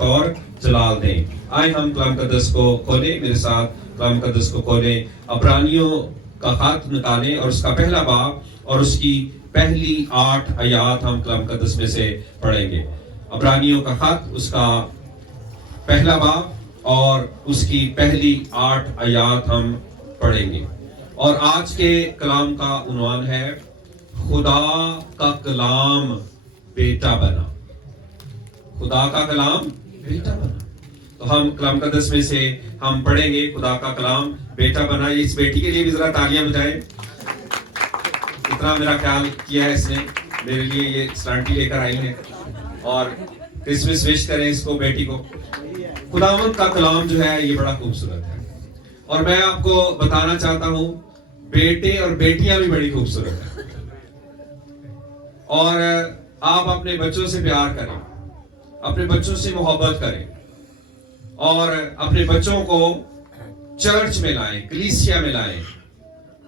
اور جلال دیں۔ آئے ہم کلام مقدس کو کھولیں، میرے ساتھ کلام مقدس کو کھولیں، عبرانیوں کا خط نکالیں اور اس کا پہلا باب اور اس کی پہلی 8 آیات ہم کلام مقدس میں سے پڑھیں گے۔ عبرانیوں کا خط، اس کا پہلا باب اور اس کی پہلی 8 آیات ہم پڑھیں گے۔ اور آج کے کلام کا عنوان ہے خدا کا کلام بیٹا بنا۔ خدا کا کلام بیٹا بنا۔ تو ہم کلام مقدس میں سے ہم پڑھیں گے خدا کا کلام بیٹا بنا۔ اس بیٹی کے لیے بھی ذرا تالیاں بجائیں۔ اتنا میرا خیال کیا ہے اس نے، میرے لیے یہ سلانٹی لے کر آئی ہے اور کرسمس وش کریں اس کو، بیٹی کو۔ خداوند کا کلام جو ہے یہ بڑا خوبصورت ہے اور میں آپ کو بتانا چاہتا ہوں بیٹے اور بیٹیاں بھی بڑی خوبصورت ہیں۔ اور آپ اپنے بچوں سے پیار کریں، اپنے بچوں سے محبت کریں اور اپنے بچوں کو چرچ میں لائیں، کلیسیا میں لائیں۔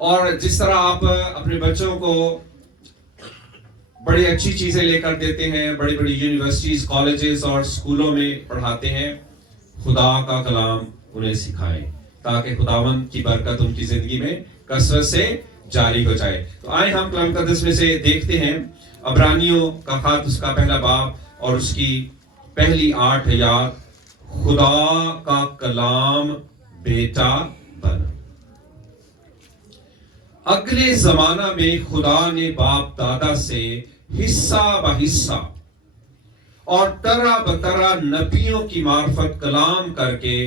اور جس طرح آپ اپنے بچوں کو بڑی اچھی چیزیں لے کر دیتے ہیں، بڑی بڑی یونیورسٹیز، کالجز اور اسکولوں میں پڑھاتے ہیں، خدا کا کلام انہیں سکھائیں تاکہ خداوند کی برکت ان کی زندگی میں کثرت سے جاری ہو جائے۔ تو آئے ہم کلام مقدس میں سے دیکھتے ہیں عبرانیوں کا خط، اس کا پہلا باب اور اس کی پہلی 8 آیات۔ خدا کا کلام بیٹا بنا۔ اگلے زمانہ میں خدا نے باپ دادا سے حصہ بحصہ اور طرح بطرح نبیوں کی معرفت کلام کر کے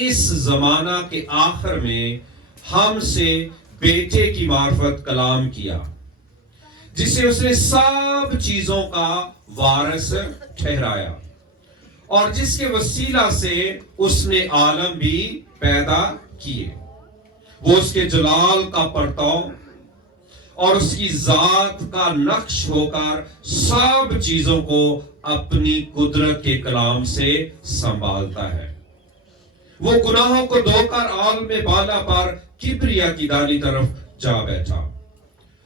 اس زمانہ کے آخر میں ہم سے بیٹے کی معرفت کلام کیا، جسے اس نے سب چیزوں کا وارث ٹھہرایا اور جس کے وسیلہ سے اس نے عالم بھی پیدا کیے۔ وہ اس کے جلال کا پرتاؤ اور اس کی ذات کا نقش ہو کر سب چیزوں کو اپنی قدرت کے کلام سے سنبھالتا ہے۔ وہ گناہوں کو دھو کر عالم بالا پر کبریا کی داہنی طرف جا بیٹھا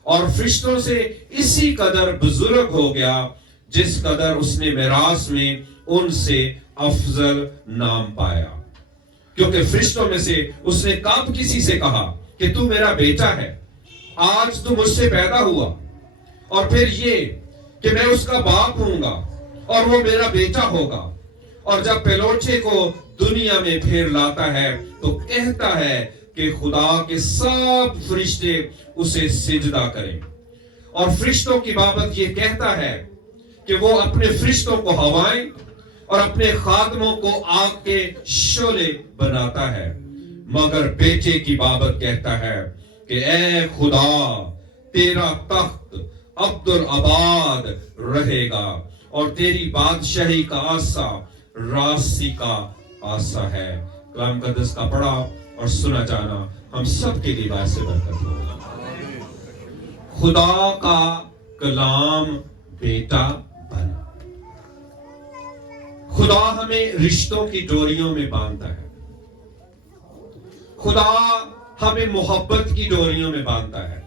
اور فرشتوں سے اسی قدر بزرگ ہو گیا جس قدر اس نے میراث میں ان سے افضل نام پایا، کیونکہ فرشتوں میں سے اس نے کب کسی سے کہا کہ تو میرا بیٹا ہے، آج تو مجھ سے پیدا ہوا، اور پھر یہ کہ میں اس کا باپ ہوں گا اور وہ میرا بیٹا ہوگا۔ اور جب پہلوچے کو دنیا میں پھیر لاتا ہے تو کہتا ہے کہ خدا کے سب فرشتے اسے سجدہ کریں، اور فرشتوں کی بابت یہ کہتا ہے کہ وہ اپنے فرشتوں کو ہوائیں اور اپنے خادموں کو آگ کے شعلے بناتا ہے، مگر بیٹے کی بابت کہتا ہے کہ اے خدا تیرا تخت عبدالآباد رہے گا اور تیری بادشاہی کا آسا راسی کا آسا ہے۔ کلام مقدس کا پڑھا اور سنا جانا ہم سب کے لیے باعث برکت ہو۔ خدا کا کلام بیٹا بنا۔ خدا ہمیں رشتوں کی ڈوریوں میں باندھتا ہے، خدا ہمیں محبت کی ڈوریوں میں باندھتا ہے،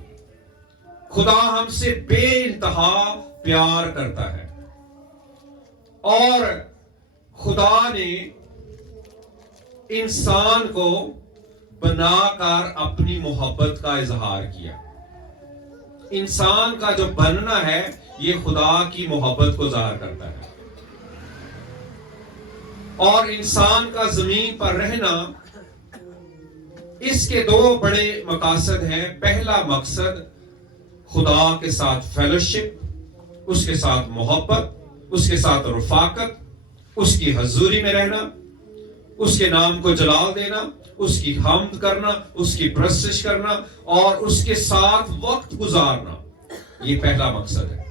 خدا ہم سے بے انتہا پیار کرتا ہے، اور خدا نے انسان کو بنا کر اپنی محبت کا اظہار کیا۔ انسان کا جو بننا ہے یہ خدا کی محبت کو ظاہر کرتا ہے، اور انسان کا زمین پر رہنا اس کے 2 بڑے مقاصد ہیں۔ پہلا مقصد خدا کے ساتھ فیلوشپ، اس کے ساتھ محبت، اس کے ساتھ رفاقت، اس کی حضوری میں رہنا، اس کے نام کو جلال دینا، اس کی حمد کرنا، اس کی پرستش کرنا اور اس کے ساتھ وقت گزارنا، یہ پہلا مقصد ہے۔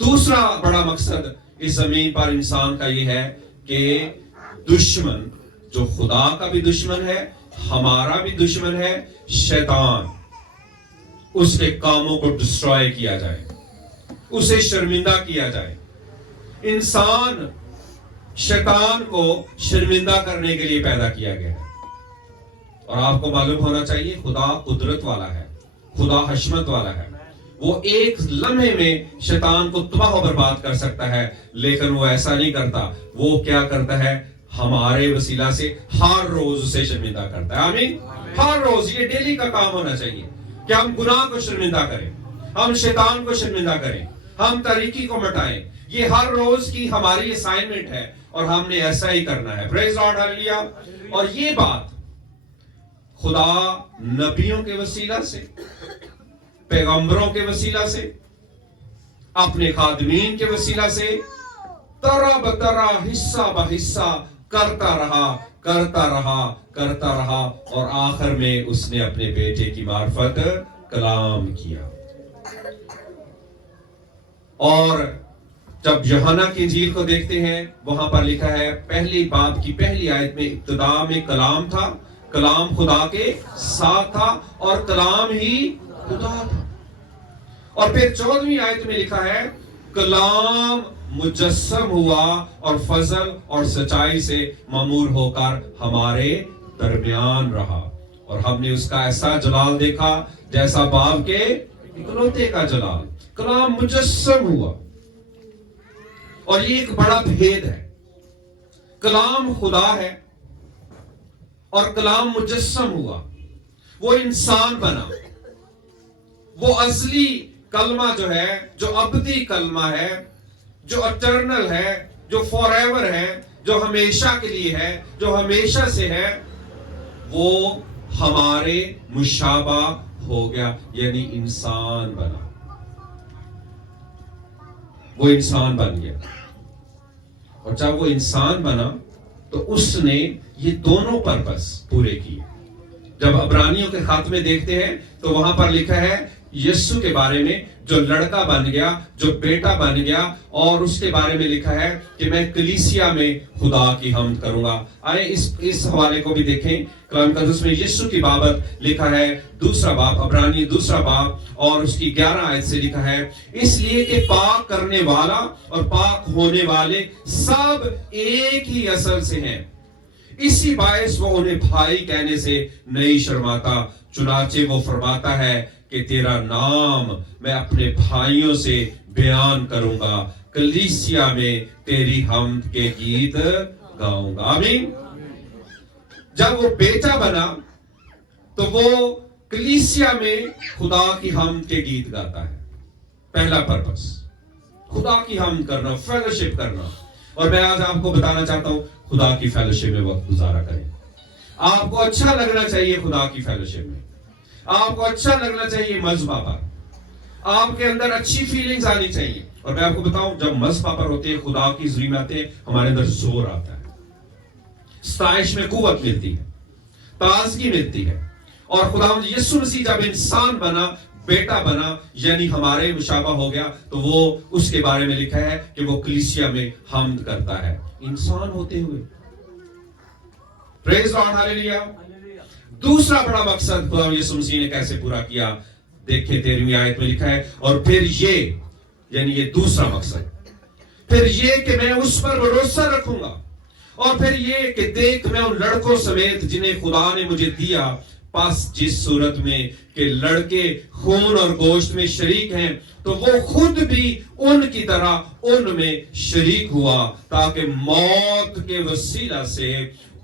دوسرا بڑا مقصد اس زمین پر انسان کا یہ ہے کہ دشمن جو خدا کا بھی دشمن ہے، ہمارا بھی دشمن ہے، شیطان، اس کے کاموں کو ڈسٹرائے کیا جائے، اسے شرمندہ کیا جائے۔ انسان شیطان کو شرمندہ کرنے کے لیے پیدا کیا گیا ہے، اور آپ کو معلوم ہونا چاہیے خدا قدرت والا ہے، خدا حشمت والا ہے، وہ ایک لمحے میں شیطان کو تباہ و برباد کر سکتا ہے، لیکن وہ ایسا نہیں کرتا. وہ کیا کرتا ہے؟ ہمارے وسیلہ سے ہر روز اسے شرمندہ کرتا ہے. آمین. ہر روز یہ ڈیلی کا کام ہونا چاہیے کہ ہم گناہ کو شرمندہ کریں، ہم شیطان کو شرمندہ کریں، ہم تاریکی کو مٹائیں. یہ ہر روز کی ہماری اسائنمنٹ ہے اور ہم نے ایسا ہی کرنا ہے. پریز لاڈ، ہالیلویا. اور یہ بات خدا نبیوں کے وسیلہ سے، پیغمبروں کے وسیلہ سے، اپنے خادمین کے وسیلہ سے طرح بطرح، حصہ بحصہ کرتا رہا اور آخر میں اس نے اپنے بیٹے کی معرفت کلام کیا. اور جب یوحنا کی انجیل کو دیکھتے ہیں، وہاں پر لکھا ہے پہلی باب کی پہلی آیت میں، ابتدا میں کلام تھا، کلام خدا کے ساتھ تھا اور کلام ہی خدا تھا. اور پھر 14ویں آیت میں لکھا ہے کلام مجسم ہوا اور فضل اور سچائی سے معمور ہو کر ہمارے درمیان رہا، اور ہم نے اس کا ایسا جلال دیکھا جیسا باپ کے اکلوتے کا جلال. کلام مجسم ہوا، اور یہ ایک بڑا بھید ہے. کلام خدا ہے اور کلام مجسم ہوا، وہ انسان بنا. وہ اصلی کلمہ جو ہے، جو ابدی کلمہ ہے، جو اٹرنل ہے، جو فار ایور ہے، جو ہمیشہ کے لیے ہے، جو ہمیشہ سے ہے، وہ ہمارے مشابہ ہو گیا، یعنی انسان بنا. وہ انسان بن گیا، اور جب وہ انسان بنا تو اس نے یہ دونوں پرپس پورے کیے. جب عبرانیوں کے خط میں دیکھتے ہیں تو وہاں پر لکھا ہے یسوع کے بارے میں، جو لڑکا بن گیا، جو بیٹا بن گیا، اور اس کے بارے میں لکھا ہے کہ میں کلیسیا میں خدا کی حمد کروں گا. آئے اس حوالے کو بھی دیکھیں. کلام مقدس میں یسوع کی بابت لکھا ہے دوسرا باب، عبرانی دوسرا باب اور اس کی 11 آیت سے لکھا ہے اس لیے کہ پاک کرنے والا اور پاک ہونے والے سب ایک ہی اصل سے ہیں، اسی باعث وہ انہیں بھائی کہنے سے نہیں شرماتا. چنانچہ وہ فرماتا ہے کہ تیرا نام میں اپنے بھائیوں سے بیان کروں گا، کلیسیا میں تیری حمد کے گیت گاؤں گا. آمین. جب وہ بیٹا بنا تو وہ کلیسیا میں خدا کی حمد کے گیت گاتا ہے. پہلا پرپس خدا کی حمد کرنا، فیلوشپ کرنا. اور میں آج آپ کو بتانا چاہتا ہوں خدا کی فیلوشپ میں وقت گزارا کریں. آپ کو اچھا لگنا چاہیے خدا کی فیلوشپ میں، آپ کو اچھا لگنا چاہیے مذبح پر، آپ کے اندر اچھی فیلنگز آنی چاہیے. اور میں آپ کو بتاؤں جب مذبح پر ہوتے ہیں، خدا کی حضوری میں آتے ہیں، ہمارے اندر زور آتا ہے، ستائش میں قوت ملتی ہے، تازگی ملتی ہے. اور خداوند یسوع مسیح جب انسان بنا، بیٹا بنا، یعنی ہمارے مشابہ ہو گیا، تو وہ اس کے بارے میں لکھا ہے کہ وہ کلیسیا میں حمد کرتا ہے انسان ہوتے ہوئے. پریز لارڈ، ہاللیلویا. دوسرا بڑا مقصد خداوند یسوع مسیح نے کیسے پورا کیا؟ دیکھیں 13ویں آیت میں لکھا ہے اور پھر یہ، یعنی یہ دوسرا مقصد، پھر یہ کہ میں اس پر بھروسہ رکھوں گا، اور پھر یہ کہ دیکھ میں ان لڑکوں سمیت جنہیں خدا نے مجھے دیا، پس جس صورت میں کہ لڑکے خون اور گوشت میں شریک ہیں تو وہ خود بھی ان کی طرح ان میں شریک ہوا، تاکہ موت کے وسیلہ سے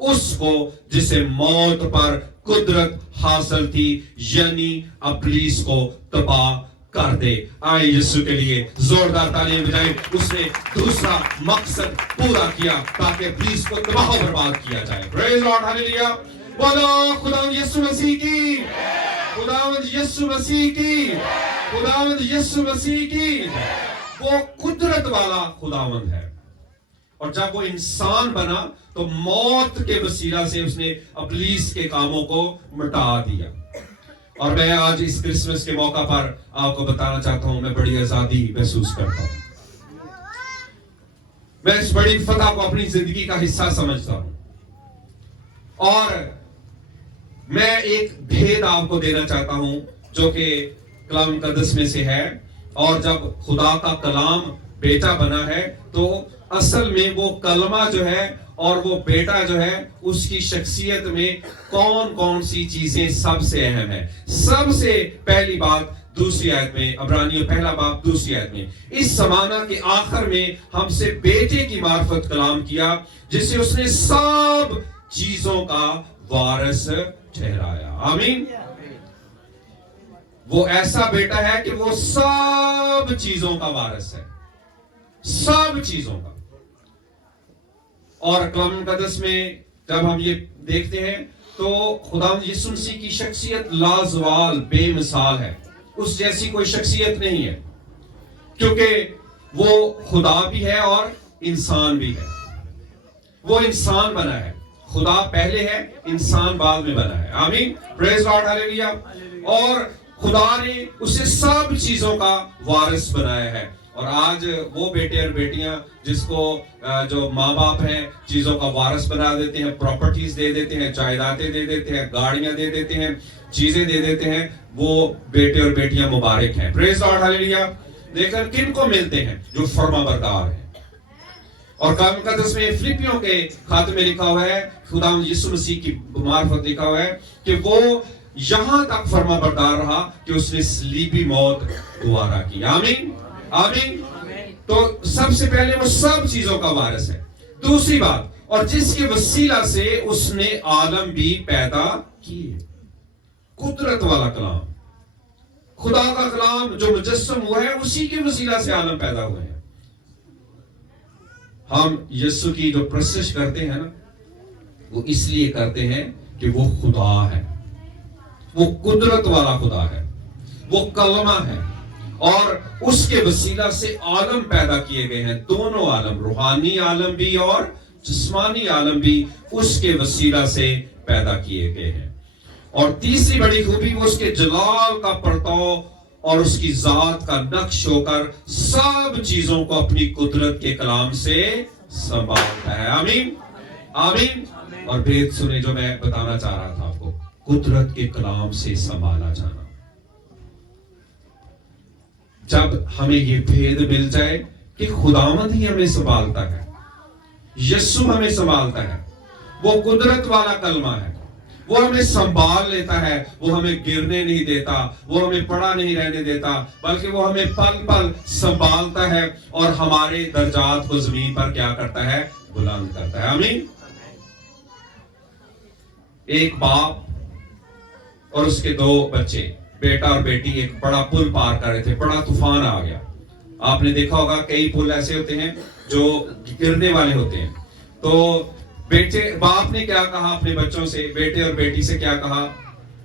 اس کو جسے موت پر قدرت حاصل تھی، یعنی ابلیس کو تباہ کر دے. آئے یسوع کے لیے زوردار تالیاں بجائیں. اس نے دوسرا مقصد پورا کیا تاکہ ابلیس کو تباہ و برباد کیا جائے. پریز لارڈ، ہاللیلویا. بولو خداوند یسوع مسیح کی، خداوند یسوع مسیح کی، خداوند یسوع مسیح کی. وہ قدرت والا خداوند ہے، اور جب وہ انسان بنا تو موت کے وسیلہ سے اس نے ابلیس کے کاموں کو مٹا دیا. اور میں آج اس کرسمس کے موقع پر آپ کو بتانا چاہتا ہوں، میں بڑی آزادی محسوس کرتا ہوں. میں اس بڑی فتح کو اپنی زندگی کا حصہ سمجھتا ہوں. اور میں ایک بھید آپ کو دینا چاہتا ہوں جو کہ کلام مقدس میں سے ہے. اور جب خدا کا کلام بیٹا بنا ہے تو اصل میں وہ کلمہ جو ہے اور وہ بیٹا جو ہے، اس کی شخصیت میں کون کون سی چیزیں سب سے اہم ہے؟ سب سے پہلی بات، دوسری آیت میں، عبرانیوں پہلا باب دوسری آیت میں، اس زمانہ کے آخر میں ہم سے بیٹے کی معرفت کلام کیا جسے اس نے سب چیزوں کا وارث ٹھہرایا. آمین. وہ ایسا بیٹا ہے کہ وہ سب چیزوں کا وارث ہے، سب چیزوں کا. اور کلام مقدس میں جب ہم یہ دیکھتے ہیں تو خداوند یسوع مسیح کی شخصیت لازوال، بے مثال ہے. اس جیسی کوئی شخصیت نہیں ہے، کیونکہ وہ خدا بھی ہے اور انسان بھی ہے. وہ انسان بنا ہے، خدا پہلے ہے، انسان بعد میں بنا ہے. آمین. پریز گاڈ. ہاللیلویا. اور خدا نے اسے سب چیزوں کا وارث بنایا ہے. اور آج وہ بیٹے اور بیٹیاں جس کو جو ماں باپ ہیں چیزوں کا وارث بنا دیتے ہیں، پراپرٹیز دے دیتے ہیں، جائیدادیں دے دیتے ہیں، گاڑیاں دے دیتے ہیں، چیزیں دے دیتے ہیں، وہ بیٹے اور بیٹیاں مبارک ہیں. پریز گاڈ. ہاللیلویا. لیکن کن کو ملتے ہیں؟ جو فرما بردار ہیں. اور کلام مقدس میں فلپیوں کے خاتمے میں لکھا ہوا ہے، خداوند یسوع مسیح کی معرفت لکھا ہوا ہے کہ وہ یہاں تک فرما بردار رہا کہ اس نے صلیبی موت گوارا کی. آمین. آمین. تو سب سے پہلے وہ سب چیزوں کا وارث ہے. دوسری بات، اور جس کے وسیلہ سے اس نے عالم بھی پیدا کیے. قدرت والا کلام، خدا کا کلام جو مجسم ہوا ہے، اسی کے وسیلہ سے عالم پیدا ہوئے ہیں. ہم یسوع کی جو پرستش کرتے ہیں نا، وہ اس لیے کرتے ہیں کہ وہ خدا ہے، وہ قدرت والا خدا ہے، وہ کلمہ ہے، اور اس کے وسیلہ سے عالم پیدا کیے گئے ہیں. دونوں عالم، روحانی عالم بھی اور جسمانی عالم بھی اس کے وسیلہ سے پیدا کیے گئے ہیں. اور تیسری بڑی خوبی، وہ اس کے جلال کا پرتاؤ اور اس کی ذات کا نقش ہو کر سب چیزوں کو اپنی قدرت کے کلام سے سنبھالتا ہے. آمین. آمین. اور بھید سنے جو میں بتانا چاہ رہا تھا آپ کو، قدرت کے کلام سے سنبھالا جانا. جب ہمیں یہ بھید مل جائے کہ خداوند ہی ہمیں سنبھالتا ہے، یسوع ہمیں سنبھالتا ہے، وہ قدرت والا کلمہ ہے، وہ ہمیں سنبھال لیتا ہے، وہ ہمیں گرنے نہیں دیتا، وہ ہمیں پڑا نہیں رہنے دیتا، بلکہ وہ ہمیں پل پل سنبھالتا ہے اور ہمارے درجات کو زمین پر کیا کرتا ہے؟ بلند کرتا ہے. آمین. ایک باپ اور اس کے دو بچے، بیٹا اور بیٹی، ایک بڑا پل پار کر رہے تھے. بڑا طوفان آ گیا. آپ نے دیکھا ہوگا کئی پل ایسے ہوتے ہیں جو گرنے والے ہوتے ہیں. تو باپ نے کیا کہا اپنے بچوں سے، بیٹے اور بیٹی سے کیا کہا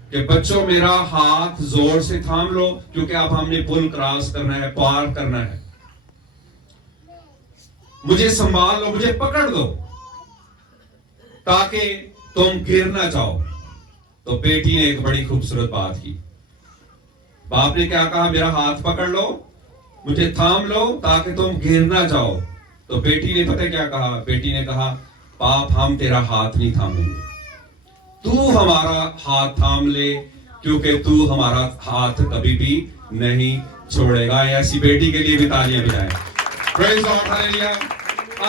کہ بچوں میرا ہاتھ زور سے تھام لو، کیونکہ اب ہم نے پل کراس کرنا ہے، پار کرنا ہے. مجھے سنبھال لو، مجھے پکڑ دو تاکہ تم گر نہ جاؤ. تو بیٹی نے ایک بڑی خوبصورت بات کی. باپ نے کیا کہا؟ میرا ہاتھ پکڑ لو، مجھے تھام لو تاکہ تم گر نہ جاؤ. تو بیٹی نے پتہ کیا کہا؟ بیٹی نے کہا باپ ہم تیرا ہاتھ نہیں تھامیں گے، تو ہمارا ہاتھ تھام لے، کیونکہ تو ہمارا ہاتھ کبھی بھی نہیں چھوڑے گا. ایسی بیٹی کے لیے بھی تالیاں بجائیں. پریز گاڈ. ہاللیلویا.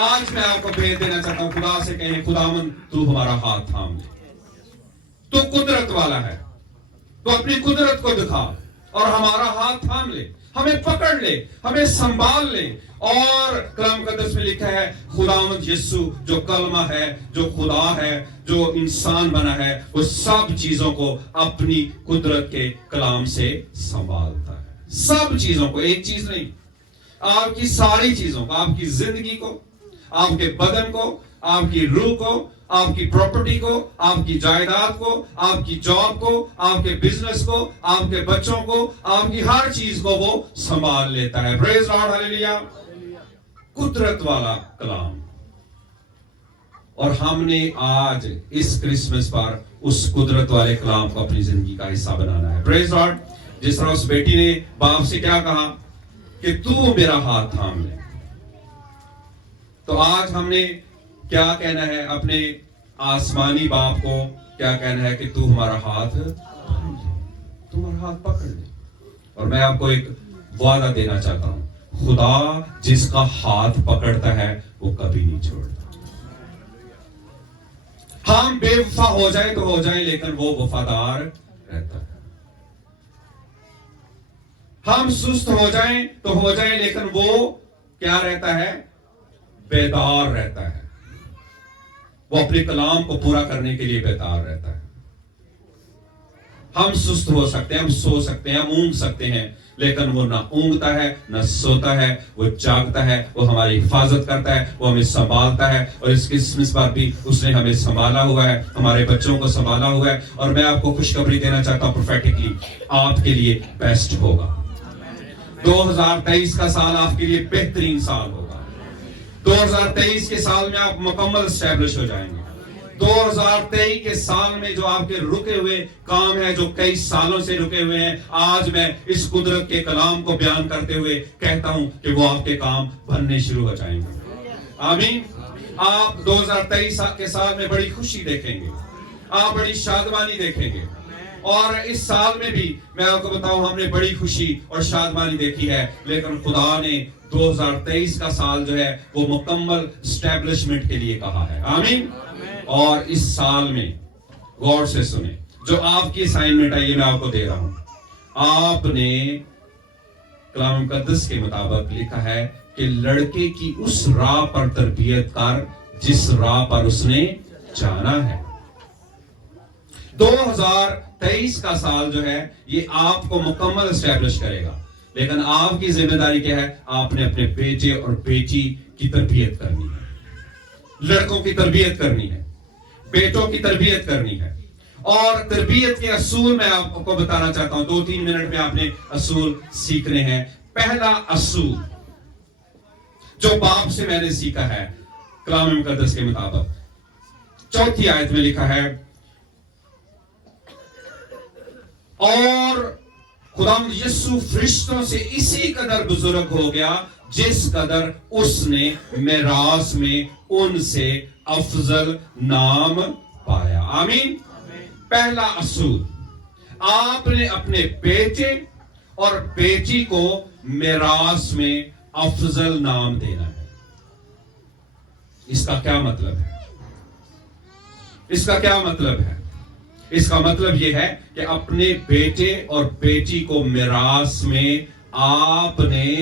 آج میں آپ کو بھیج دینا چاہتا ہوں، خدا سے کہیں خداوند تو ہمارا ہاتھ تھام لے. تو قدرت والا ہے، تو اپنی قدرت کو دکھا اور ہمارا ہاتھ تھام لے، ہمیں پکڑ لے، ہمیں سنبھال لے. اور کلام مقدس میں لکھا ہے خداوند یسوع جو کلمہ ہے، جو خدا ہے، جو انسان بنا ہے، وہ سب چیزوں کو اپنی قدرت کے کلام سے سنبھالتا ہے. سب چیزوں کو، ایک چیز نہیں، آپ کی ساری چیزوں کو، آپ کی زندگی کو، آپ کے بدن کو، آپ کی روح کو، آپ کی پراپرٹی کو، آپ کی جائیداد کو، آپ کی جاب کو، آپ کے بزنس کو، آپ کے بچوں کو، آپ کی ہر چیز کو وہ سنبھال لیتا ہے. پریز گاڈ. ہاللیلویا. قدرت والا کلام. اور ہم نے آج اس کرسمس پر اس قدرت والے کلام کو اپنی زندگی کا حصہ بنانا ہے. پریز گاڈ. جس طرح اس بیٹی نے باپ سے کیا کہا کہ تو میرا ہاتھ تھام لے، تو آج ہم نے کیا کہنا ہے اپنے آسمانی باپ کو؟ کیا کہنا ہے کہ تو ہمارا ہاتھ تھام لے، تو ہمارا ہاتھ پکڑ لے. اور میں آپ کو ایک وعدہ دینا چاہتا ہوں، خدا جس کا ہاتھ پکڑتا ہے وہ کبھی نہیں چھوڑتا. ہم بے وفا ہو جائیں تو ہو جائیں، لیکن وہ وفادار رہتا ہے. ہم سست ہو جائیں تو ہو جائیں، لیکن وہ کیا رہتا ہے؟ بیدار رہتا ہے. وہ اپنے کلام کو پورا کرنے کے لیے بیدار رہتا ہے. ہم سست ہو سکتے ہیں، ہم سو سکتے ہیں، ہم اونگ سکتے ہیں، لیکن وہ نہ اونگتا ہے نہ سوتا ہے، وہ جاگتا ہے، وہ ہماری حفاظت کرتا ہے، وہ ہمیں سنبھالتا ہے. اور اس بار بھی اس نے ہمیں سنبھالا ہوا ہے، ہمارے بچوں کو سنبھالا ہوا ہے. اور میں آپ کو خوشخبری دینا چاہتا ہوں، پروفیٹکلی آپ کے لیے بیسٹ ہوگا. 2023 کا سال آپ کے لیے بہترین سال ہوگا. 2023 کے سال میں آپ مکمل اسٹیبلش ہو جائیں گے. 2023 کے سال میں جو آپ کے رکے ہوئے کام ہیں، جو کئی سالوں سے رکے ہوئے ہیں، آج میں اس قدرت کے کلام کو بیان کرتے ہوئے کہتا ہوں کہ وہ آپ کے کام بننے شروع ہو جائیں گے. آمین. آپ 2023 کے سال میں بڑی خوشی دیکھیں گے، آپ بڑی شادمانی دیکھیں گے. اور اس سال میں بھی میں آپ کو بتاؤں، ہم نے بڑی خوشی اور شادمانی دیکھی ہے، لیکن خدا نے 2023 کا سال جو ہے وہ مکمل اسٹیبلشمنٹ کے لیے کہا ہے. آمین. اور اس سال میں غور سے سنیں، جو آپ کی اسائنمنٹ ہے یہ میں آپ کو دے رہا ہوں. آپ نے کلام مقدس کے مطابق لکھا ہے کہ لڑکے کی اس راہ پر تربیت کر جس راہ پر اس نے جانا ہے. 2023 کا سال جو ہے یہ آپ کو مکمل اسٹیبلش کرے گا، لیکن آپ کی ذمہ داری کیا ہے؟ آپ نے اپنے بیٹے اور بیٹی کی تربیت کرنی ہے، لڑکوں کی تربیت کرنی ہے، بیٹوں کی تربیت کرنی ہے. اور تربیت کے اصول میں آپ کو بتانا چاہتا ہوں، 2-3 منٹ میں آپ نے اصول سیکھنے ہیں. پہلا اصول جو باپ سے میں نے سیکھا ہے کلام مقدس کے مطابق، 4 آیت میں لکھا ہے، اور خداوند یسوع فرشتوں سے اسی قدر بزرگ ہو گیا جس قدر اس نے میراث میں ان سے افضل نام پایا. آمین. پہلا اصول، آپ نے اپنے بیٹے اور بیٹی کو میراث میں افضل نام دینا ہے. اس کا کیا مطلب ہے؟ اس کا کیا مطلب ہے؟ اس کا مطلب یہ ہے کہ اپنے بیٹے اور بیٹی کو میراث میں آپ نے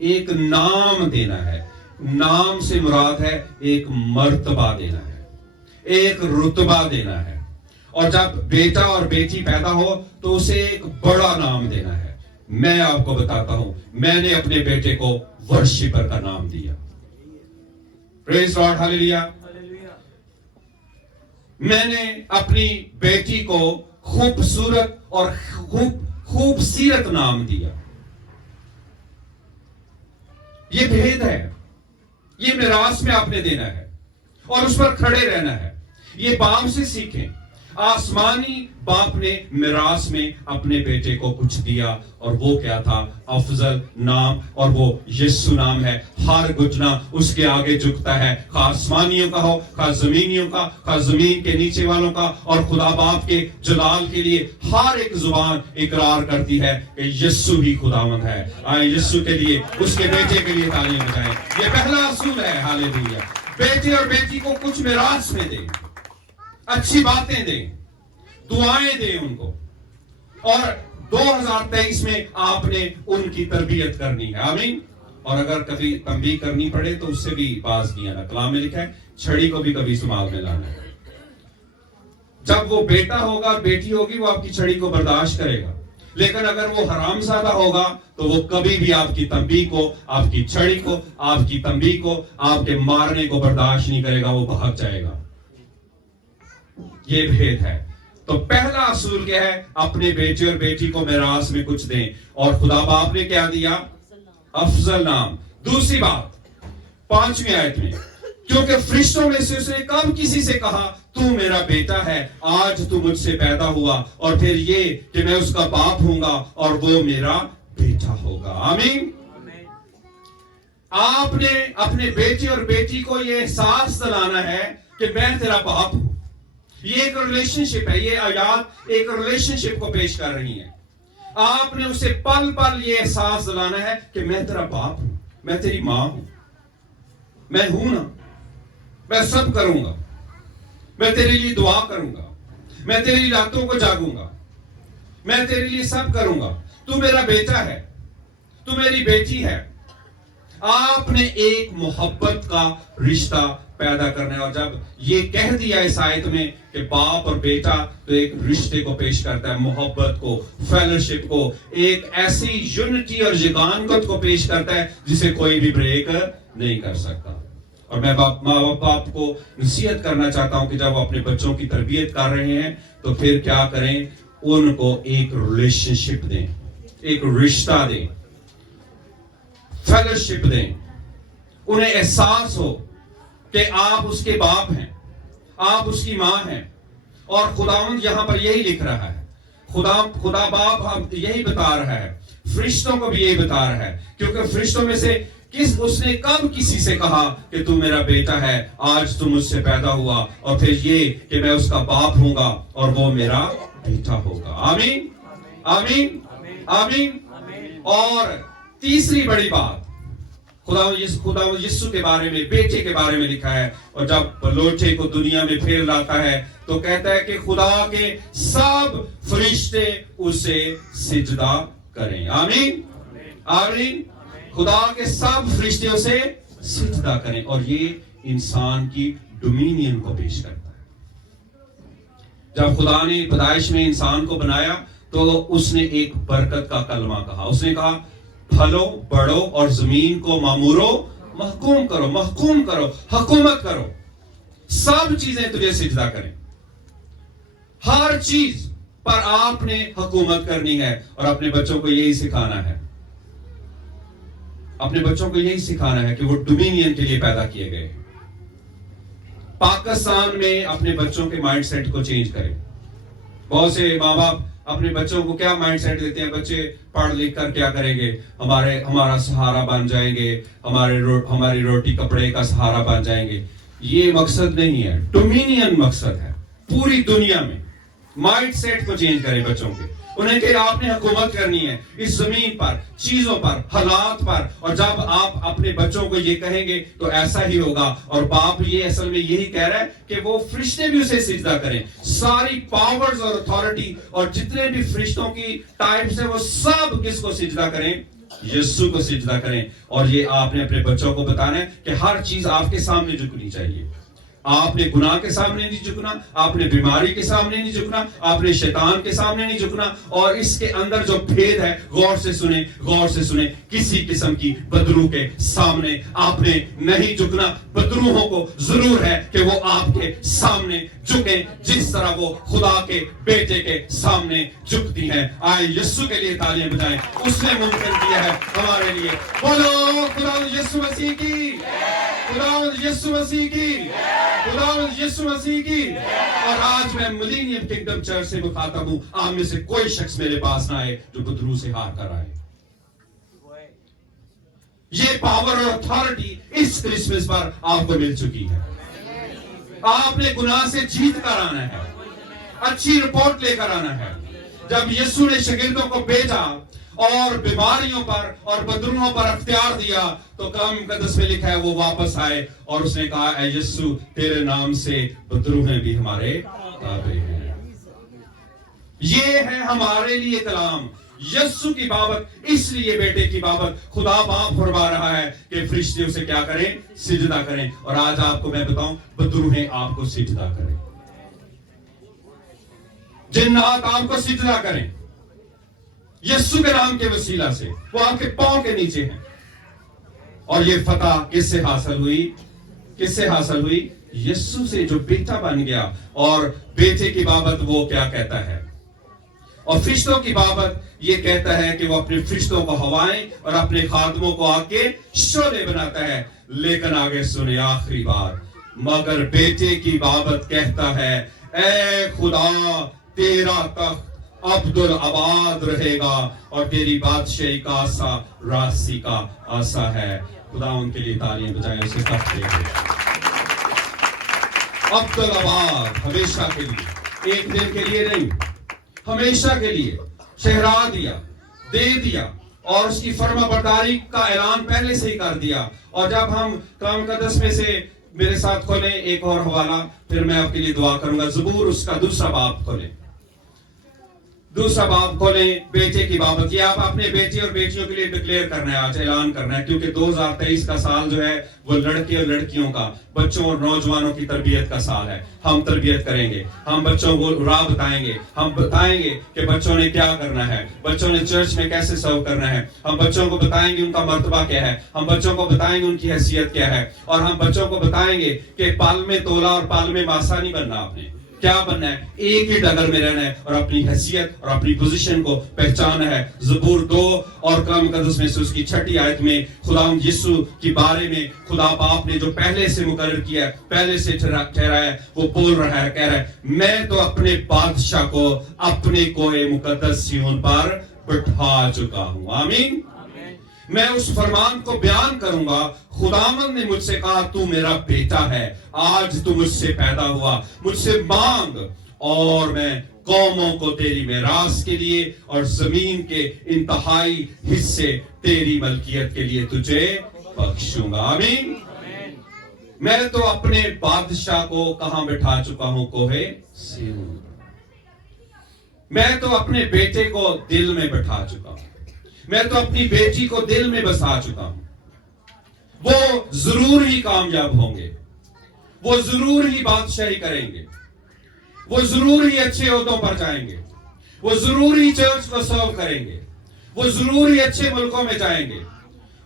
ایک نام دینا ہے. نام سے مراد ہے ایک مرتبہ دینا ہے، ایک رتبہ دینا ہے. اور جب بیٹا اور بیٹی پیدا ہو تو اسے ایک بڑا نام دینا ہے. میں آپ کو بتاتا ہوں، میں نے اپنے بیٹے کو ورشپر کا نام دیا. پریز لارڈ، ہاللیلویا. میں نے اپنی بیٹی کو خوبصورت اور خوب سیرت نام دیا. یہ بھید ہے، یہ میراث میں آپ نے دینا ہے اور اس پر کھڑے رہنا ہے. یہ باپ سے سیکھیں. آسمانی باپ نے میراث میں اپنے بیٹے کو کچھ دیا، اور وہ کیا تھا؟ افضل نام. اور وہ یسوع نام ہے. ہر گھٹنا اس کے آگے جھکتا ہے، خواہ آسمانیوں کا ہو، خواہ زمینیوں کا، خواہ زمین کے نیچے والوں کا. اور خدا باپ کے جلال کے لیے ہر ایک زبان اقرار کرتی ہے کہ یسوع ہی خداوند ہے. آئے یسوع کے لیے، اس کے بیٹے کے لیے تالیاں بجائیں. یہ پہلا اصول ہے. ہاللیلویا. بیٹے اور بیٹی کو کچھ میراث میں دیں، اچھی باتیں دیں، دعائیں دیں ان کو. اور 2023 میں آپ نے ان کی تربیت کرنی ہے. آمین. اور اگر کبھی تنبیہ کرنی پڑے تو اس سے بھی باز نہیں آنا. کلام میں لکھا ہے چھڑی کو بھی کبھی سماغ میں لانا ہے. جب وہ بیٹا ہوگا، بیٹی ہوگی، وہ آپ کی چھڑی کو برداشت کرے گا. لیکن اگر وہ حرام زادہ ہوگا تو وہ کبھی بھی آپ کی تنبیہ کو، آپ کی چھڑی کو، آپ کی تنبیہ کو، آپ کے مارنے کو برداشت نہیں کرے گا. وہ بھاگ جائے گا. یہ بھید ہے. تو پہلا اصول کیا ہے؟ اپنے بیٹے اور بیٹی کو میراث میں کچھ دیں. اور خدا باپ نے کیا دیا؟ افضل نام. دوسری بات 5ویں آیت میں، کیونکہ فرشتوں میں سے اس نے کب کسی سے کہا تو میرا بیٹا ہے، آج تو مجھ سے پیدا ہوا، اور پھر یہ کہ میں اس کا باپ ہوں گا اور وہ میرا بیٹا ہوگا. آمین. آپ نے اپنے بیٹے اور بیٹی کو یہ احساس دلانا ہے کہ میں تیرا باپ ہوں. یہ ایک ریلیشن شپ ہے. یہ آیات ایک ریلیشن شپ کو پیش کر رہی ہیں. آپ نے اسے پل پل یہ احساس دلانا ہے کہ میں تیرا باپ ہوں، میں تیری ماں ہوں، میں ہوں نا، میں سب کروں گا، میں تیرے لیے دعا کروں گا، میں تیری راتوں کو جاگوں گا، میں تیرے لیے سب کروں گا. تو میرا بیٹا ہے. تو میری بیٹی ہے. آپ نے ایک محبت کا رشتہ پیدا کرنا ہے. اور جب یہ کہہ دیا اس آیت میں کہ باپ اور بیٹا تو ایک رشتے کو پیش کرتا ہے, محبت کو, فیلوشپ کو, ایک ایسی یونٹی اور یگانگت کو پیش کرتا ہے جسے کوئی بھی بریک نہیں کر سکتا. اور میں ماں باپ کو نصیحت کرنا چاہتا ہوں کہ جب وہ اپنے بچوں کی تربیت کر رہے ہیں تو پھر کیا کریں, ان کو ایک ریلیشن شپ دیں, ایک رشتہ دیں, فیلوشپ دیں. انہیں احساس ہو کہ آپ اس کے باپ ہیں, آپ اس کی ماں ہیں. اور خداوند یہاں پر یہی لکھ رہا ہے, خدا باپ یہی بتا رہا ہے, فرشتوں کو بھی یہی بتا رہا ہے. کیونکہ فرشتوں میں سے اس نے کب کسی سے کہا کہ تو میرا بیٹا ہے, آج تو مجھ سے پیدا ہوا, اور پھر یہ کہ میں اس کا باپ ہوں گا اور وہ میرا بیٹا ہوگا. آمین آمین آمین. اور تیسری بڑی بات خدا یسوع کے بارے میں, بیٹے کے بارے میں لکھا ہے. اور جب لوٹے کو دنیا میں پھیر لاتا ہے تو کہتا ہے کہ خدا کے سب فرشتے اسے سجدہ کریں. آمین آمین. خدا کے سب فرشتے اسے سجدہ کریں. اور یہ انسان کی ڈومینین کو پیش کرتا ہے. جب خدا نے پیدائش میں انسان کو بنایا تو اس نے ایک برکت کا کلمہ کہا. اس نے کہا پھلو, بڑھو اور زمین کو معمورو, محکوم کرو, حکومت کرو. سب چیزیں تجھے سجدہ کریں. ہر چیز پر آپ نے حکومت کرنی ہے. اور اپنے بچوں کو یہی سکھانا ہے, اپنے بچوں کو یہی سکھانا ہے کہ وہ ڈومینین کے لیے پیدا کیے گئے. پاکستان میں اپنے بچوں کے مائنڈ سیٹ کو چینج کریں. بہت سے ماں باپ اپنے بچوں کو کیا مائنڈ سیٹ دیتے ہیں, بچے پڑھ لکھ کر کیا کریں گے, ہمارا سہارا بن جائیں گے, ہماری روٹی کپڑے کا سہارا بن جائیں گے. یہ مقصد نہیں ہے, ڈومینین مقصد ہے. پوری دنیا میں مائنڈ سیٹ کو چینج کریں بچوں کے. انہیں کہ آپ نے حکومت کرنی ہے اس زمین پر, چیزوں پر, حالات پر. اور جب آپ اپنے بچوں کو یہ کہیں گے تو ایسا ہی ہوگا. اور باپ یہ اصل میں یہی کہہ رہا ہے کہ وہ فرشتے بھی اسے سجدہ کریں. ساری پاورز اور اتھارٹی اور جتنے بھی فرشتوں کی ٹائپس ہیں وہ سب کس کو سجدہ کریں, یسوع کو سجدہ کریں. اور یہ آپ نے اپنے بچوں کو بتانا ہے کہ ہر چیز آپ کے سامنے جھکنی چاہیے. آپ نے گناہ کے سامنے نہیں جھکنا, آپ نے بیماری کے سامنے نہیں جھکنا, آپ نے شیطان کے سامنے نہیں جھکنا. اور اس کے اندر جو بھید ہے غور سے سنیں, کسی قسم کی بدروح کے سامنے آپ نے نہیں جھکنا. بدروحوں کو ضرور ہے کہ وہ آپ کے سامنے جھکیں جس طرح وہ خدا کے بیٹے کے سامنے جھکتی ہیں. آئے یسوع کے لیے تالیاں بجائیں, اس نے ممکن کیا ہے ہمارے لیے. بولو خدا یسوع مسیح کی, خدا یسوع مسیح کی, خدا یسوع مسیح کی. اور آج میں ملینیم کنگڈم چرچ سے مخاطب ہوں. آپ میں سے کوئی شخص میرے پاس نہ آئے جو بدروح سے ہار کر آئے. یہ پاور اور اتھارٹی اس کرسمس پر آپ کو مل چکی ہے. آپ نے گناہ سے جیت کر آنا ہے, اچھی رپورٹ لے کر آنا ہے. جب یسوع نے شاگردوں کو بھیجا اور بیماریوں پر اور بدروحوں پر اختیار دیا تو کلام مقدس میں لکھا ہے وہ واپس آئے اور اس نے کہا اے یسوع تیرے نام سے بدروہیں بھی ہمارے تابع ہیں. یہ ہے ہمارے لیے کلام یسوع کی بابت. اس لیے بیٹے کی بابت خدا باپ فرما رہا ہے کہ فرشتے اسے کیا کریں, سجدہ کریں. اور آج آپ کو میں بتاؤں بدروہیں آپ کو سجدہ کریں, جنات آپ کو سجدہ کریں یسوع کے نام کے وسیلہ سے. وہ آپ کے پاؤں کے نیچے ہیں. اور یہ فتح کس سے حاصل ہوئی, یسوع سے جو بیٹا بن گیا. اور بیٹے کی بابت وہ کیا کہتا ہے, اور فرشتوں کی بابت یہ کہتا ہے کہ وہ اپنے فرشتوں کو ہوائیں اور اپنے خادموں کو آگ کے شعلے بناتا ہے. لیکن آگے سنیں آخری بات, مگر بیٹے کی بابت کہتا ہے اے خدا تیرا تخت عبدالآباد رہے گا اور تیری بادشاہی کا آسا راسی کا آسا ہے. خدا ان کے لیے تالیاں بجائیں, اسے تخت دے دے. عبدالآباد ہمیشہ کے لیے, ایک دن کے لیے نہیں, ہمیشہ کے لیے ٹھہرا دیا, دے دیا. اور اس کی فرما برداری کا اعلان پہلے سے ہی کر دیا. اور جب ہم کلام مقدس میں سے میرے ساتھ کھولیں ایک اور حوالہ, پھر میں آپ کے لیے دعا کروں گا. زبور اس کا 2 باب کھولیں. دوسرا باب کھولیں بیٹے کی بابت. یہ آپ اپنے بیٹے اور بیٹیوں کے لیے ڈکلیئر کرنا ہے, آج اعلان کرنا ہے, کیونکہ 2023 کا سال جو ہے وہ لڑکے اور لڑکیوں کا, بچوں اور نوجوانوں کی تربیت کا سال ہے. ہم تربیت کریں گے, ہم بچوں کو راہ بتائیں گے, ہم بتائیں گے کہ بچوں نے کیا کرنا ہے, بچوں نے چرچ میں کیسے سرو کرنا ہے, ہم بچوں کو بتائیں گے ان کا مرتبہ کیا ہے, ہم بچوں کو بتائیں گے ان کی حیثیت کیا ہے, اور ہم بچوں کو بتائیں گے کہ پالم تولا اور پالم ماسا نہیں بننا, آپ نے کیا بننا ہے, ایک ہی ڈگر میں رہنا ہے اور اپنی حیثیت اور اپنی پوزیشن کو پہچانا ہے. زبور 2 اور کلام مقدس میں سے اس کی 6 آیت میں خداوند یسوع کے بارے میں خدا باپ نے جو پہلے سے مقرر کیا ہے, پہلے سے ٹھہرایا ہے, وہ بول رہا ہے, کہہ رہا ہے, میں تو اپنے بادشاہ کو اپنے کوہ مقدس سیون پر بٹھا چکا ہوں. آمین. میں اس فرمان کو بیان کروں گا. خداوند نے مجھ سے کہا تو میرا بیٹا ہے, آج تو مجھ سے پیدا ہوا, مجھ سے مانگ اور میں قوموں کو تیری میراث کے لیے اور زمین کے انتہائی حصے تیری ملکیت کے لیے تجھے بخشوں گا. آمین. میں تو اپنے بادشاہ کو کہاں بٹھا چکا ہوں, کوہ سیون. میں تو اپنے بیٹے کو دل میں بٹھا چکا ہوں, میں تو اپنی بیٹی کو دل میں بسا چکا ہوں. وہ ضرور ہی کامیاب ہوں گے, وہ ضرور ہی بادشاہی کریں گے, وہ ضرور ہی اچھے عہدوں پر جائیں گے, وہ ضرور ہی چرچ کو سرو کریں گے, وہ ضرور ہی اچھے ملکوں میں جائیں گے,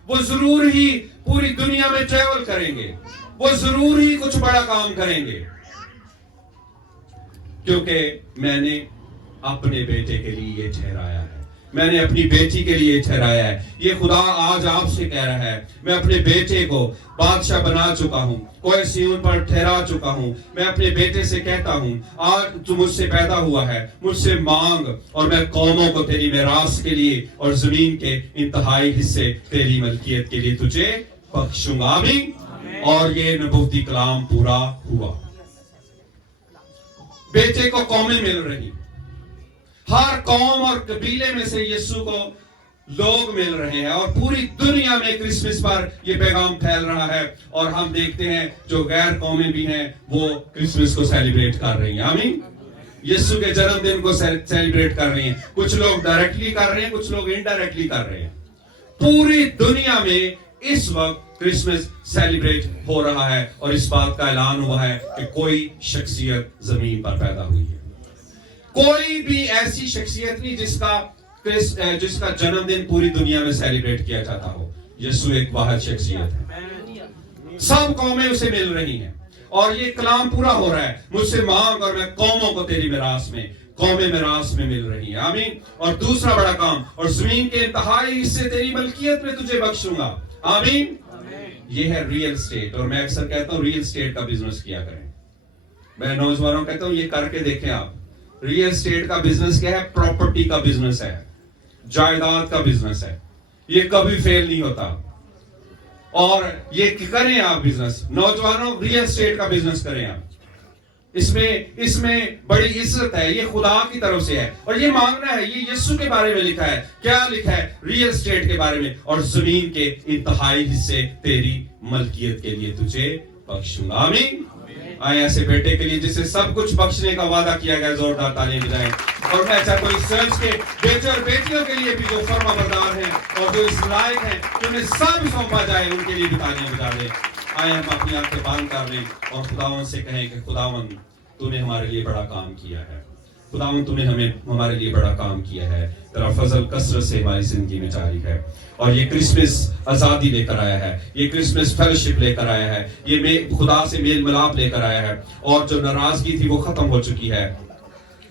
وہ ضرور ہی پوری دنیا میں ٹریول کریں گے, وہ ضرور ہی کچھ بڑا کام کریں گے, کیونکہ میں نے اپنے بیٹے کے لیے یہ ٹھہرایا ہے, میں نے اپنی بیٹی کے لیے ٹھہرایا ہے. یہ خدا آج آپ سے کہہ رہا ہے, میں اپنے بیٹے کو بادشاہ بنا چکا ہوں, کوہ سیون پر ٹھہرا چکا ہوں. میں اپنے بیٹے سے کہتا ہوں آج تو مجھ سے پیدا ہوا ہے, مجھ سے مانگ اور میں قوموں کو تیری میراث کے لیے اور زمین کے انتہائی حصے تیری ملکیت کے لیے تجھے بخشوں گا. آمین. اور یہ نبوتی کلام پورا ہوا. بیٹے کو قومیں مل رہی, ہر قوم اور قبیلے میں سے یسوع کو لوگ مل رہے ہیں, اور پوری دنیا میں کرسمس پر یہ پیغام پھیل رہا ہے. اور ہم دیکھتے ہیں جو غیر قومیں بھی ہیں وہ کرسمس کو سیلیبریٹ کر رہی ہیں. آمین. یسوع کے جنم دن کو سیلیبریٹ کر رہی ہیں. کچھ لوگ ڈائریکٹلی کر رہے ہیں, کچھ لوگ انڈائریکٹلی کر رہے ہیں. پوری دنیا میں اس وقت کرسمس سیلیبریٹ ہو رہا ہے, اور اس بات کا اعلان ہوا ہے کہ کوئی شخصیت زمین پر پیدا ہوئی ہے. کوئی بھی ایسی شخصیت نہیں جس کا جنم دن پوری دنیا میں سیلیبریٹ کیا جاتا ہو. یسوع ایک واحد شخصیت ہے. سب قومیں اسے مل رہی ہیں, اور یہ کلام پورا ہو رہا ہے, مجھ سے مانگ اور میں قوموں کو تیری میراث میں, قومیں میراث میں مل رہی ہیں. آمین. اور دوسرا بڑا کام, اور زمین کے انتہائی حصے تیری ملکیت میں تجھے بخشوں گا. آمین. یہ ہے ریئل اسٹیٹ. اور میں اکثر کہتا ہوں ریئل اسٹیٹ کا بزنس کیا کریں. میں نوجوانوں کہتا ہوں یہ کر کے دیکھیں آپ. ریئل اسٹیٹ کا بزنس کیا ہے؟ پراپرٹی کا بزنس ہے, جائیداد کا بزنس ہے. یہ کبھی فیل نہیں ہوتا, اور یہ کریں آپ بزنس. نوجوانوں ریئل اسٹیٹ کا بزنس کریں آپ. اس میں بڑی عزت ہے, یہ خدا کی طرف سے ہے, اور یہ مانگنا ہے. یہ یسوع کے بارے میں لکھا ہے. کیا لکھا ہے؟ ریئل اسٹیٹ کے بارے میں, اور زمین کے انتہائی حصے تیری ملکیت کے لیے تجھے بخشوں گا. آمین. آئے ایسے بیٹے کے لیے جسے سب کچھ بخشنے کا وعدہ کیا گیا, زوردار تالیاں بجائیں. اور میں چاہتا ہوں اس چرچ کے بیٹے اور بیٹیوں کے لیے بھی جو فرما بردار ہیں اور جو اس لائق ہیں کہ انہیں سب سونپا جائے, ان کے لیے بھی تالیاں بجا دیں. آئے ہم اپنی آنکھیں بند کر لیں اور خداوند سے کہیں کہ خداوند تو نے ہمارے لیے بڑا کام کیا ہے. خداوند تو نے ہمارے لیے بڑا کام کیا ہے. تیرا فضل کثرت سے ہماری زندگی میں جاری ہے, اور یہ کرسمس آزادی لے کر آیا ہے, یہ کرسمس فیلوشپ لے کر آیا ہے, یہ خدا سے میل ملاپ لے کر آیا ہے, اور جو ناراضگی تھی وہ ختم ہو چکی ہے.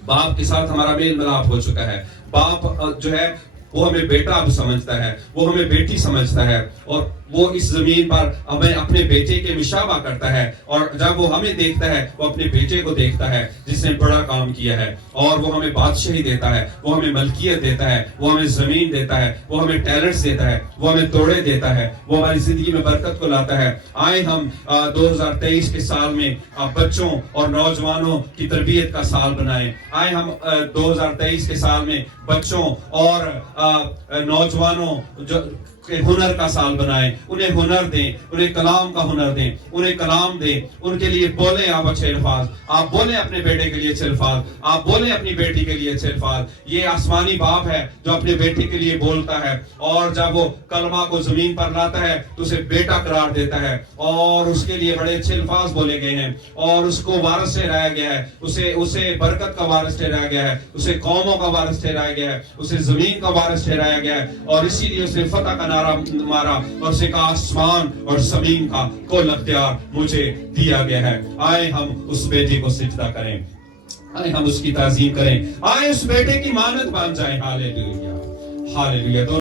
باپ کے ساتھ ہمارا میل ملاپ ہو چکا ہے. باپ جو ہے وہ ہمیں بیٹا اب سمجھتا ہے, وہ ہمیں بیٹی سمجھتا ہے, اور وہ اس زمین پر ہمیں اپنے بیٹے کے مشابہ کرتا ہے. اور جب وہ ہمیں دیکھتا ہے وہ اپنے بیٹے کو دیکھتا ہے جس نے بڑا کام کیا ہے, اور وہ ہمیں بادشاہی دیتا ہے, وہ ہمیں ملکیت دیتا ہے, وہ ہمیں زمین دیتا ہے, وہ ہمیں ٹیلنٹس دیتا ہے, وہ ہمیں توڑے دیتا ہے, وہ ہماری زندگی میں برکت کو لاتا ہے. آئے ہم 2023 کے سال میں بچوں اور نوجوانوں کی تربیت کا سال بنائیں. آئے ہم 2023 کے سال میں بچوں اور نوجوانوں جو کہ ہنر کا سال بنائیں، انہیں ہنر دیں، انہیں کلام کا ہنر دیں، انہیں کلام دیں، ان کے لیے بولیں آپ اچھے الفاظ، آپ بولیں اپنے بیٹے کے لیے اچھے الفاظ، آپ بولیں اپنی بیٹی کے لیے اچھے الفاظ. یہ آسمانی باپ ہے جو اپنے بیٹے کے لیے بولتا ہے، اور جب وہ کلمہ کو زمین پر لاتا ہے تو اسے بیٹا قرار دیتا ہے، اور اس کے لیے بڑے اچھے الفاظ بولے گئے ہیں، اور اس کو وارث ٹھہرایا گیا ہے، اسے برکت کا وارث ٹھہرایا گیا ہے، اسے قوموں کا وارث ٹھہرایا گیا ہے، اسے زمین کا وارث ٹھہرایا گیا ہے، اور اسی لیے اسے فتح کا نعرہ مارا اور اسے کہا آسمان اور زمین کا کل اختیار مجھے دیا گیا ہے. آئے ہم اس بیٹے کو سجدہ کریں، آئے ہم اس کی تعظیم کریں، آئے اس بیٹے کی مانند بن جائیں. ہاللیلویا، ہاللیلویا.